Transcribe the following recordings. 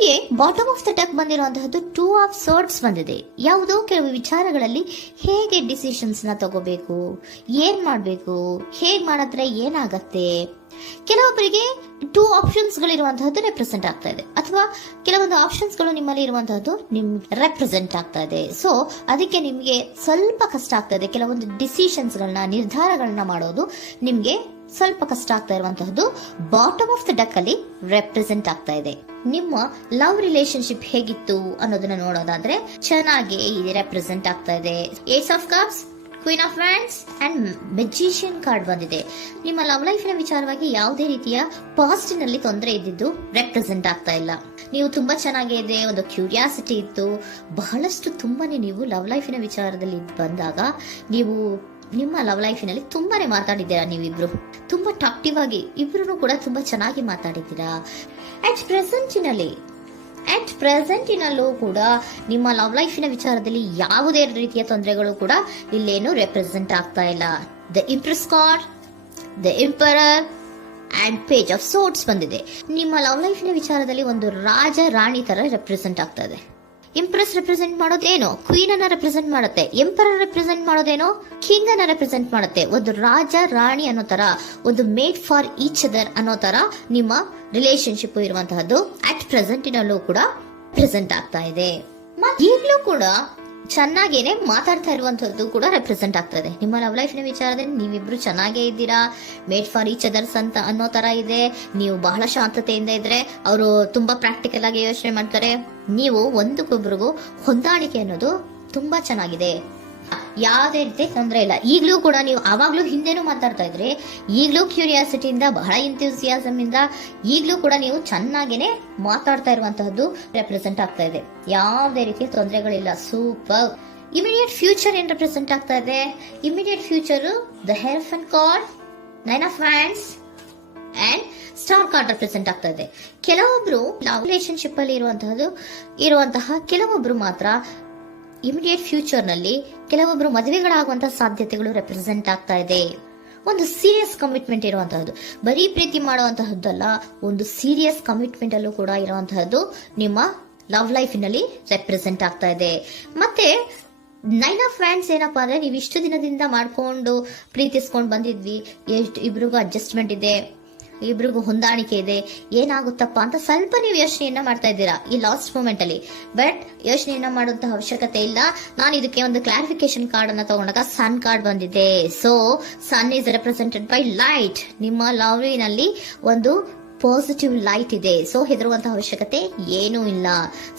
ನಿಮಗೆ bottom of the deck ಬಂದಿರುವಂತಹದ್ದು 2 of swords ಬಂದಿದೆ. ಯಾವುದೋ ಕೆಲವು ವಿಚಾರಗಳಲ್ಲಿ ಹೇಗೆ ಡಿಸಿಷನ್ಸ್ ನ ತಗೋಬೇಕು, ಏನ್ ಮಾಡ್ಬೇಕು, ಹೇಗ್ ಮಾಡಿದ್ರೆ ಏನಾಗತ್ತೆ. ಕೆಲವೊಬ್ಬರಿಗೆ 2 ಆಪ್ಷನ್ಸ್ ಗಳಿರುವಂತಹದ್ದು ರೆಪ್ರೆಸೆಂಟ್ ಆಗ್ತಾ ಇದೆ, ಅಥವಾ ಕೆಲವೊಂದು ಆಪ್ಷನ್ಸ್ ಗಳು ನಿಮ್ಮಲ್ಲಿ ಇರುವಂತಹದ್ದು ರೆಪ್ರೆಸೆಂಟ್ ಆಗ್ತಾ ಇದೆ. ಸೊ ಅದಕ್ಕೆ ನಿಮ್ಗೆ ಸ್ವಲ್ಪ ಕಷ್ಟ ಆಗ್ತಾ ಇದೆ. ಕೆಲವೊಂದು ಡಿಸಿಷನ್ಸ್ ಗಳನ್ನ, ನಿರ್ಧಾರಗಳನ್ನ ಮಾಡೋದು ನಿಮ್ಗೆ ಸ್ವಲ್ಪ ಕಷ್ಟ ಆಗ್ತಾ ಇರುವಂತಹದ್ದು ಬಾಟಮ್ ಆಫ್ ದ ಡೆಕ್ ಅಲ್ಲಿ ರೆಪ್ರೆಸೆಂಟ್ ಆಗ್ತಾ ಇದೆ. ನಿಮ್ಮ ಲವ್ ರಿಲೇಶನ್ಶಿಪ್ ಹೇಗಿತ್ತು ಅನ್ನೋದನ್ನ ನೋಡೋದಾದ್ರೆ ಚೆನ್ನಾಗಿ ರೆಪ್ರೆಸೆಂಟ್ ಆಗ್ತಾ ಇದೆ. Ace of cups, queen of wands and magician card ಬಂದಿದೆ. ನಿಮ್ಮ ಲವ್ ಲೈಫ್ ನ ವಿಚಾರವಾಗಿ ಯಾವುದೇ ರೀತಿಯ ಪಾಸ್ಟ್ ನಲ್ಲಿ ತೊಂದರೆ ಇದ್ದಿದ್ದು ರೆಪ್ರೆಸೆಂಟ್ ಆಗ್ತಾ ಇಲ್ಲ. ನೀವು ತುಂಬಾ ಚೆನ್ನಾಗಿದೆ, ಒಂದು ಕ್ಯೂರಿಯಾಸಿಟಿ ಇತ್ತು, ಬಹಳಷ್ಟು ತುಂಬಾನೇ ನೀವು ಲವ್ ಲೈಫಿನ ವಿಚಾರದಲ್ಲಿ ಬಂದಾಗ ನೀವು ನಿಮ್ಮ ಲವ್ ಲೈಫಿನಲ್ಲಿ ತುಂಬಾನೇ ಮಾತಾಡಿದ್ದೀರಾ. ನೀವಿಬ್ರು ತುಂಬಾ ಟಾಕ್ಟಿವ್ ಆಗಿ ಇಬ್ರು ಕೂಡ ತುಂಬಾ ಚೆನ್ನಾಗಿ ಮಾತಾಡಿದ್ದೀರಾ. ಅಟ್ ಪ್ರೆಸೆಂಟಿನಲ್ಲೂ ಕೂಡ ನಿಮ್ಮ ಲವ್ ಲೈಫಿನ ವಿಚಾರದಲ್ಲಿ ಯಾವುದೇ ರೀತಿಯ ತೊಂದರೆಗಳು ಕೂಡ ಇಲ್ಲೇನು ರೆಪ್ರೆಸೆಂಟ್ ಆಗ್ತಾ ಇಲ್ಲ. The empress card, the emperor and page of swords ಬಂದಿದೆ. ನಿಮ್ಮ ಲವ್ ಲೈಫಿನ ವಿಚಾರದಲ್ಲಿ ಒಂದು ರಾಜ ರಾಣಿ ತರ ರೆಪ್ರೆಸೆಂಟ್ ಆಗ್ತಾ ಇದೆ. ಇಂಪ್ರೆಸ್ ರೆಪ್ರೆಸೆಂಟ್ ಮಾಡೋದೇನೋ ಕ್ವೀನ್ ಅನ್ನ ರೆಪ್ರೆಸೆಂಟ್ ಮಾಡುತ್ತೆ, ಎಂಪರರ್ ರೆಪ್ರೆಸೆಂಟ್ ಮಾಡೋದೇನೋ ಕಿಂಗ್ ಅನ್ನ ರೆಪ್ರೆಸೆಂಟ್ ಮಾಡುತ್ತೆ. ಒಂದು ರಾಜ ರಾಣಿ ಅನ್ನೋ ತರ, ಒಂದು ಮೇಡ್ ಫಾರ್ ಈಚ್ ಅದರ್ ಅನ್ನೋ ತರ ನಿಮ್ಮ ರಿಲೇಶನ್ಶಿಪ್ ಇರುವಂತಹದ್ದು ಅಟ್ ಪ್ರೆಸೆಂಟಿನಲ್ಲೂ ಕೂಡ ಪ್ರೆಸೆಂಟ್ ಆಗ್ತಾ ಇದೆ. ಈಗಲೂ ಕೂಡ ಚೆನ್ನಾಗೇನೆ ಮಾತಾಡ್ತಾ ಇರುವಂತದ್ದು ಕೂಡ ರೆಪ್ರೆಸೆಂಟ್ ಆಗ್ತಾ ಇದೆ. ನಿಮ್ಮ ಲವ್ ಲೈಫ್ ನ ವಿಚಾರದಲ್ಲಿ ನೀವಿಬ್ರು ಚೆನ್ನಾಗೇ ಇದ್ದೀರಾ, ಮೇಡ್ ಫಾರ್ ಈಚ್ ಅದರ್ಸ್ ಅಂತ ಅನ್ನೋ ತರ ಇದೆ. ನೀವು ಬಹಳ ಶಾಂತತೆಯಿಂದ ಇದ್ರೆ ಅವರು ತುಂಬಾ ಪ್ರಾಕ್ಟಿಕಲ್ ಆಗಿ ಯೋಚನೆ ಮಾಡ್ತಾರೆ. ನೀವು ಒಂದಕ್ಕೊಬ್ರಿಗೂ ಹೊಂದಾಣಿಕೆ ಅನ್ನೋದು ತುಂಬಾ ಚೆನ್ನಾಗಿದೆ, ಯಾವುದೇ ರೀತಿ ತೊಂದರೆ ಇಲ್ಲ. ಈಗಲೂ ಕೂಡ ನೀವು ಅವಾಗ್ಲೂ ಹಿಂದೆನೂ ಮಾತಾಡ್ತಾ ಇದ್ರಿ, ಈಗಲೂ ಕ್ಯೂರಿಯಾಸಿಟಿಯಿಂದ, ಬಹಳ ಇಂಥ್ಯೂಸಿಯಾಸಮ್ ಇಂದ ಈಗಲೂ ಕೂಡ ನೀವು ಚೆನ್ನಾಗೇನೆ ಮಾತಾಡ್ತಾ ಇರುವಂತಹದ್ದು ರೆಪ್ರೆಸೆಂಟ್ ಆಗ್ತಾ ಇದೆ. ಯಾವುದೇ ರೀತಿಯ ತೊಂದರೆಗಳಿಲ್ಲ, ಸೂಪರ್. ಇಮಿಡಿಯೇಟ್ ಫ್ಯೂಚರ್ ಏನ್ ರೆಪ್ರೆಸೆಂಟ್ ಆಗ್ತಾ ಇದೆ? Immediate future the hierophant card, 9 of wands and star card represent ಆಗ್ತಾ ಇದೆ. ಕೆಲವೊಬ್ರು ಲವ್ ರಿಲೇಶನ್ಶಿಪ್ ಅಲ್ಲಿ ಇರುವಂತಹ ಕೆಲವೊಬ್ರು ಮಾತ್ರ ಇಮಿಡಿಯೇಟ್ ಫ್ಯೂಚರ್ ನಲ್ಲಿ ಕೆಲವೊಬ್ರು ಮದುವೆಗಳಾಗುವಂತಹ ಸಾಧ್ಯತೆಗಳು ರೆಪ್ರೆಸೆಂಟ್ ಆಗ್ತಾ ಇದೆ. ಒಂದು ಸೀರಿಯಸ್ ಕಮಿಟ್ಮೆಂಟ್ ಇರುವಂತಹದ್ದು, ಬರೀ ಪ್ರೀತಿ ಮಾಡುವಂತಹದ್ದಲ್ಲ, ಒಂದು ಸೀರಿಯಸ್ ಕಮಿಟ್ಮೆಂಟ್ ಅಲ್ಲೂ ಕೂಡ ಇರುವಂತಹದ್ದು ನಿಮ್ಮ ಲವ್ ಲೈಫಿನಲ್ಲಿ ರೆಪ್ರೆಸೆಂಟ್ ಆಗ್ತಾ ಇದೆ. ಮತ್ತೆ 9 ಆಫ್ ವ್ಯಾಂಡ್ಸ್ ಏನಪ್ಪಾ ಅಂದ್ರೆ, ನೀವು ಇಷ್ಟು ದಿನದಿಂದ ಮಾಡ್ಕೊಂಡು ಪ್ರೀತಿಸ್ಕೊಂಡು ಬಂದಿದ್ವಿ, ಇಬ್ರಿಗೂ ಅಡ್ಜಸ್ಟ್ಮೆಂಟ್ ಇದೆ, ಇಬ್ರಿಗೂ ಹೊಂದಾಣಿಕೆ ಇದೆ, ಏನಾಗುತ್ತಪ್ಪ ಅಂತ ಸ್ವಲ್ಪ ನೀವು ಯೋಚನೆಯನ್ನ ಮಾಡ್ತಾ ಇದ್ದೀರಾ ಈ ಲಾಸ್ಟ್ ಮೂಮೆಂಟ್ ಅಲ್ಲಿ. ಬಟ್ ಯೋಚನೆಯನ್ನ ಮಾಡುವಂತ ಅವಶ್ಯಕತೆ ಇಲ್ಲ. ನಾನು ಇದಕ್ಕೆ ಒಂದು ಕ್ಲಾರಿಫಿಕೇಶನ್ ಕಾರ್ಡ್ ಅನ್ನ ತಗೊಂಡಾಗ ಸನ್ ಕಾರ್ಡ್ ಬಂದಿದೆ. So sun is represented by light. ನಿಮ್ಮ ಲವ್ನಲ್ಲಿ ಒಂದು ಪಾಸಿಟಿವ್ ಲೈಟ್ ಇದೆ. ಸೊ ಹೆದರುವಂತಹ ಅವಶ್ಯಕತೆ ಏನೂ ಇಲ್ಲ.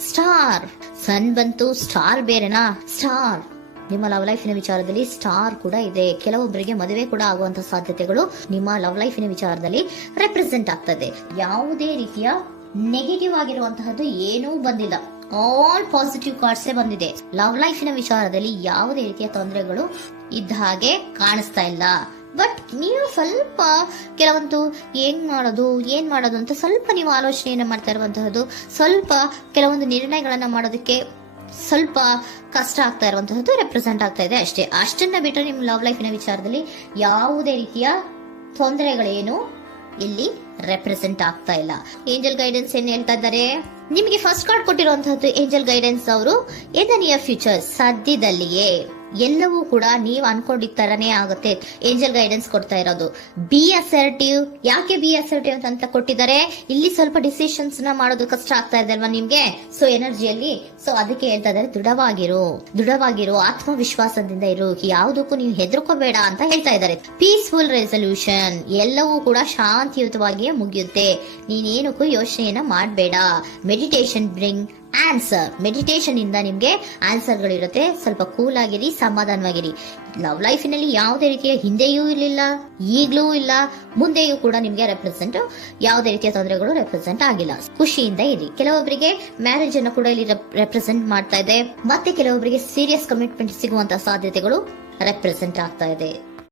ಸ್ಟಾರ್, ಸನ್ ಬಂತು, ಸ್ಟಾರ್ ಬೇರೆನಾ? ಸ್ಟಾರ್ ನಿಮ್ಮ ಲವ್ ಲೈಫಿನ ವಿಚಾರದಲ್ಲಿ ಸ್ಟಾರ್ ಕೂಡ ಇದೆ. ಕೆಲವೊಬ್ಬರಿಗೆ ಮದುವೆ ಕೂಡ ಆಗುವಂತಹ ಸಾಧ್ಯತೆಗಳು ನಿಮ್ಮ ಲವ್ ಲೈಫಿನ ವಿಚಾರದಲ್ಲಿ ರೆಪ್ರೆಸೆಂಟ್ ಆಗ್ತದೆ. ಯಾವುದೇ ರೀತಿಯ ನೆಗೆಟಿವ್ ಆಗಿರುವಂತಹದ್ದು ಏನೂ ಬಂದಿಲ್ಲ, ಆಲ್ ಪಾಸಿಟಿವ್ ಕಾರ್ಡ್ಸ್ ಬಂದಿದೆ. ಲವ್ ಲೈಫಿನ ವಿಚಾರದಲ್ಲಿ ಯಾವುದೇ ರೀತಿಯ ತೊಂದರೆಗಳು ಇದ್ದ ಹಾಗೆ ಕಾಣಿಸ್ತಾ ಇಲ್ಲ. ಬಟ್ ನೀವು ಸ್ವಲ್ಪ ಕೆಲವೊಂದು ಏನ್ ಮಾಡೋದು ಅಂತ ಸ್ವಲ್ಪ ನೀವು ಆಲೋಚನೆಯನ್ನ ಮಾಡ್ತಾ ಇರುವಂತಹದ್ದು, ಸ್ವಲ್ಪ ಕೆಲವೊಂದು ನಿರ್ಣಯಗಳನ್ನ ಮಾಡೋದಕ್ಕೆ ಸ್ವಲ್ಪ ಕಷ್ಟ ಆಗ್ತಾ ಇರುವಂತಹದ್ದು ರೆಪ್ರೆಸೆಂಟ್ ಆಗ್ತಾ ಇದೆ ಅಷ್ಟೇ. ಅಷ್ಟನ್ನ ಬಿಟ್ಟರೆ ನಿಮ್ಮ ಲವ್ ಲೈಫಿನ ವಿಚಾರದಲ್ಲಿ ಯಾವುದೇ ರೀತಿಯ ತೊಂದರೆಗಳೇನು ಇಲ್ಲಿ ರೆಪ್ರೆಸೆಂಟ್ ಆಗ್ತಾ ಇಲ್ಲ. ಏಂಜಲ್ ಗೈಡೆನ್ಸ್ ಏನ್ ಹೇಳ್ತಾ ಇದ್ದಾರೆ? ನಿಮಗೆ ಫಸ್ಟ್ ಕಾರ್ಡ್ ಕೊಟ್ಟಿರುವಂತಹದ್ದು ಏಂಜಲ್ ಗೈಡೆನ್ಸ್ ಅವರು ಇನ್ ದ ನಿಯರ್ ಫ್ಯೂಚರ್, ಸದ್ಯದಲ್ಲಿಯೇ ಎಲ್ಲವೂ ಕೂಡ ನೀವು ಅನ್ಕೊಂಡಿದ್ದ ತರನೇ ಆಗುತ್ತೆ. ಏಂಜಲ್ ಗೈಡೆನ್ಸ್ ಕೊಡ್ತಾ ಇರೋದು ಬಿ ಅಸರ್ಟಿವ್. ಯಾಕೆ ಬಿ ಅಸರ್ಟಿವ್ ಅಂತ ಕೊಟ್ಟಿದ್ದಾರೆ? ಇಲ್ಲಿ ಸ್ವಲ್ಪ ಡಿಸಿಷನ್ಸ್ ನ ಮಾಡೋದು ಕಷ್ಟ ಆಗ್ತಾ ಇದೆ ಅಲ್ವಾ ನಿಮ್ಗೆ, ಸೊ ಎನರ್ಜಿಯಲ್ಲಿ. ಸೊ ಅದಕ್ಕೆ ಹೇಳ್ತಾ ಇದ್ದಾರೆ ದೃಢವಾಗಿರು, ಆತ್ಮವಿಶ್ವಾಸದಿಂದ ಇರು, ಯಾವುದಕ್ಕೂ ನೀವು ಹೆದರ್ಕೋಬೇಡ ಅಂತ ಹೇಳ್ತಾ ಇದ್ದಾರೆ. ಪೀಸ್ಫುಲ್ ರೆಸಲ್ಯೂಷನ್, ಎಲ್ಲವೂ ಕೂಡ ಶಾಂತಿಯುತವಾಗಿಯೇ ಮುಗಿಯುತ್ತೆ, ನೀನೇನಕ್ಕೂ ಯೋಚನೆಯನ್ನ ಮಾಡಬೇಡ. ಮೆಡಿಟೇಷನ್ ಬ್ರಿಂಗ್ ಆನ್ಸರ್, ಮೆಡಿಟೇಷನ್ ಇಂದ ನಿಮ್ಗೆ ಆನ್ಸರ್ ಗಳಿರುತ್ತೆ. ಸ್ವಲ್ಪ ಕೂಲ್ ಆಗಿರಿ, ಸಮಾಧಾನವಾಗಿರಿ. ಲವ್ ಲೈಫಿನಲ್ಲಿ ಯಾವುದೇ ರೀತಿಯ ಹಿಂದೆಯೂ ಇರಲಿಲ್ಲ, ಈಗಲೂ ಇಲ್ಲ, ಮುಂದೆಯೂ ಕೂಡ ನಿಮ್ಗೆ ಯಾವುದೇ ರೀತಿಯ ತೊಂದರೆಗಳು ರೆಪ್ರೆಸೆಂಟ್ ಆಗಿಲ್ಲ. ಖುಷಿಯಿಂದ ಇರಿ. ಕೆಲವೊಬ್ಬರಿಗೆ ಮ್ಯಾರೇಜ್ ಅನ್ನು ಕೂಡ ಇಲ್ಲಿ ರೆಪ್ರೆಸೆಂಟ್ ಮಾಡ್ತಾ ಇದೆ. ಮತ್ತೆ ಕೆಲವೊಬ್ಬರಿಗೆ ಸೀರಿಯಸ್ ಕಮಿಟ್ಮೆಂಟ್ ಸಿಗುವಂತಹ ಸಾಧ್ಯತೆಗಳು ರೆಪ್ರೆಸೆಂಟ್ ಆಗ್ತಾ ಇದೆ.